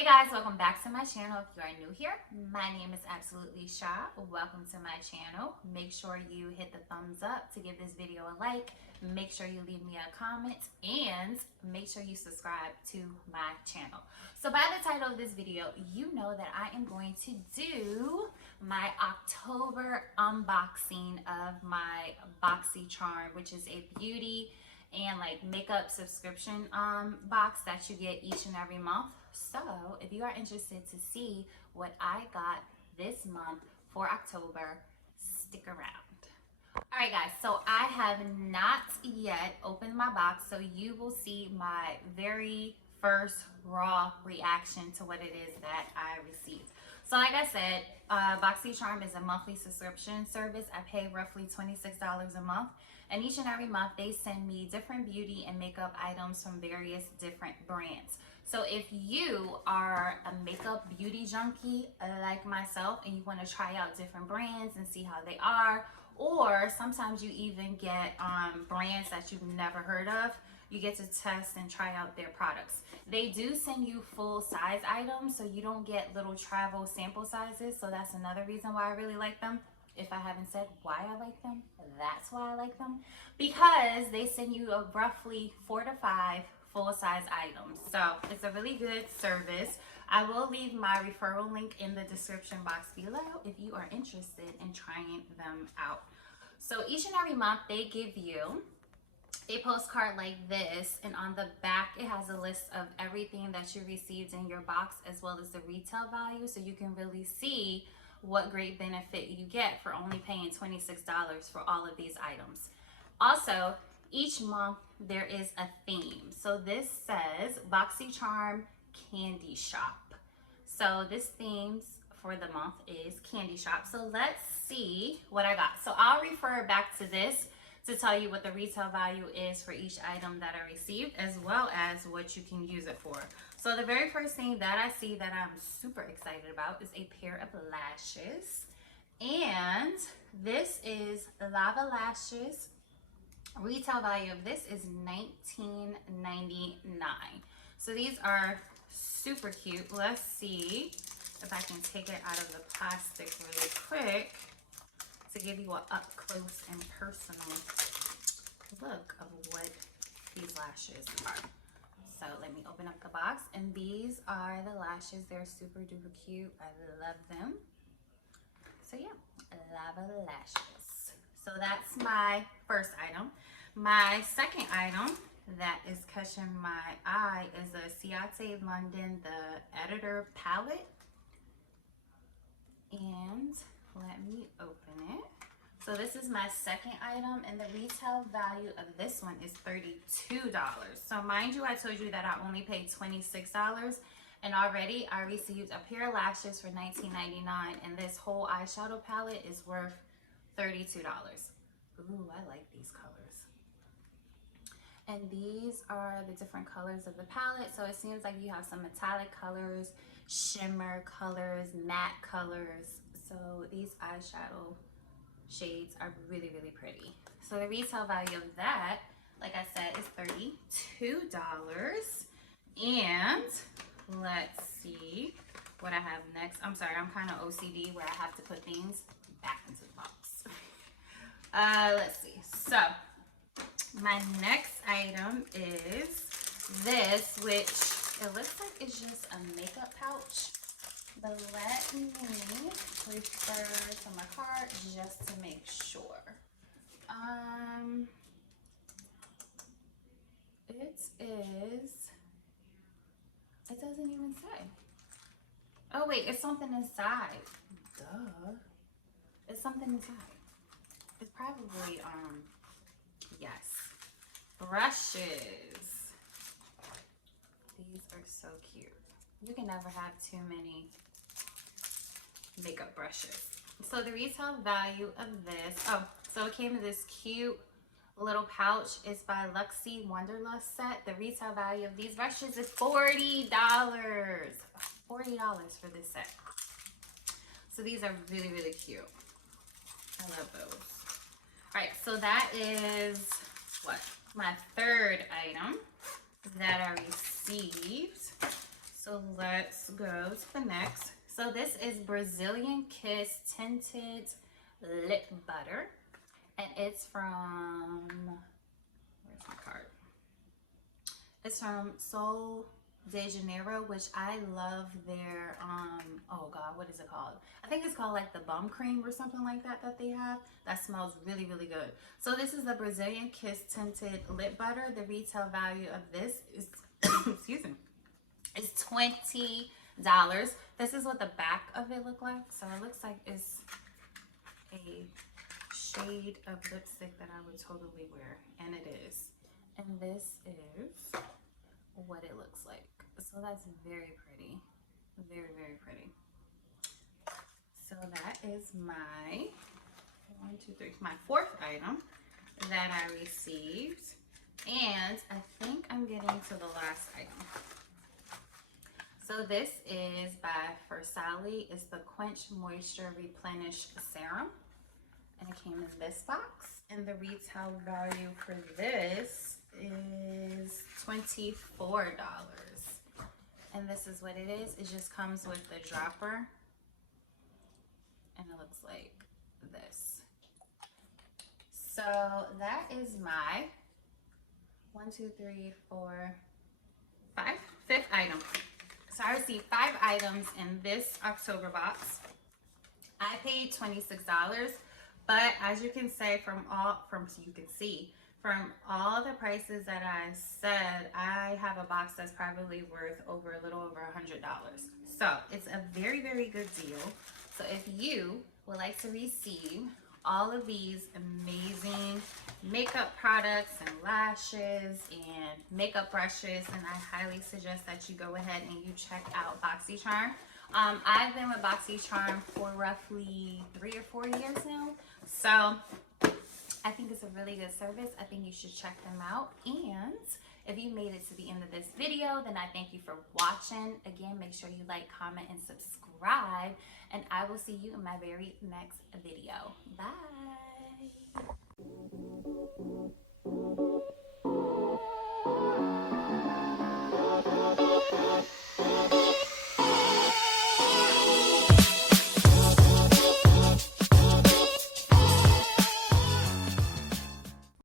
Hey guys, welcome back to my channel. If you are new here, my name is Absolutely Sha. Welcome to my channel. Make sure you hit the thumbs up to give this video a like. Make sure you leave me a comment and make sure you subscribe to my channel. So by the title of this video, you know that I am going to do my October unboxing of my Boxycharm, which is a beauty and like makeup subscription box that you get each and every month. So if you are interested to see what I got this month for October, stick around. All right guys, so I have not yet opened my box, so you will see my very first raw reaction to what it is that I received. So like I said, Boxycharm is a monthly subscription service. I pay roughly $26 a month, and each and every month they send me different beauty and makeup items from various different brands. So if you are a makeup beauty junkie like myself and you want to try out different brands and see how they are, or sometimes you even get brands that you've never heard of, you get to test and try out their products. They do send you full size items, so you don't get little travel sample sizes. So that's another reason why I really like them. If I haven't said why I like them, that's why I like them. Because they send you a roughly 4 to 5 full-size items. So it's a really good service. I will leave my referral link in the description box below if you are interested in trying them out. So each and every month they give you a postcard like this, and on the back it has a list of everything that you received in your box as well as the retail value, so you can really see what great benefit you get for only paying $26 for all of these items. Also, each month there is a theme. So this says Boxycharm Candy Shop. So this theme for the month is Candy Shop. So let's see what I got. So I'll refer back to this to tell you what the retail value is for each item that I received, as well as what you can use it for. So the very first thing that I see that I'm super excited about is a pair of lashes. And this is Lava Lashes. Retail value of this is $19.99. So these are super cute. Let's see if I can take it out of the plastic really quick to give you an up close and personal look of what these lashes are. So let me open up the box, and these are the lashes. They're super duper cute. I love them. So yeah, Lava Lashes. So that's my first item. My second item that is catching my eye is a Ciate London, the Editor Palette. And let me open it. So this is my second item, and the retail value of this one is $32. So mind you, I told you that I only paid $26, and already I received a pair of lashes for $19.99, and this whole eyeshadow palette is worth $32. Ooh, I like these colors. And these are the different colors of the palette. So it seems like you have some metallic colors, shimmer colors, matte colors. So these eyeshadow shades are really, really pretty. So the retail value of that, like I said, is $32. And let's see what I have next. I'm sorry, I'm kind of OCD where I have to put things back into the box. Let's see. So my next item is this, which it looks like it's just a makeup pouch. But let me refer to my card just to make sure. It doesn't even say. Oh wait, it's something inside. Duh. It's something inside. It's probably, yes. Brushes. These are so cute. You can never have too many makeup brushes. So the retail value of this, so it came in this cute little pouch. It's by Luxie Wanderlust set. The retail value of these brushes is $40. $40 for this set. So these are really, really cute. I love those. All right, so that is what? My third item that I received. So let's go to the next. So this is Brazilian Kiss Tinted Lip Butter. And it's from, where's my card? It's from Sol de Janeiro, which I love their, oh God, what is it called? I think it's called like the bum cream or something like that that they have. That smells really, really good. So this is the Brazilian Kiss Tinted Lip Butter. The retail value of this is, excuse me, is $20. This is what the back of it look like. So it looks like it's a shade of lipstick that I would totally wear, and it is. And this is what it looks like. So that's very pretty, very, very pretty. So that is my my fourth item that I received, and I think I'm getting to the last item. So this is by Versali. It's the Quench Moisture Replenish Serum, and it came in this box, and the retail value for this is $24. And this is what it is. It just comes with the dropper, and it looks like this. So that is my fifth item. So I received 5 items in this October box. I paid $26, but as you can say from all the prices that I said, I have a box that's probably worth a little over $100. So it's a very, very good deal. So if you would like to receive all of these amazing makeup products and lashes and makeup brushes, and I highly suggest that you go ahead and you check out Boxycharm. I've been with Boxycharm for roughly 3 or 4 years now. So I think it's a really good service. I think you should check them out. And if you made it to the end of this video, then I thank you for watching. Again, make sure you like, comment, and subscribe. And I will see you in my very next video. Bye.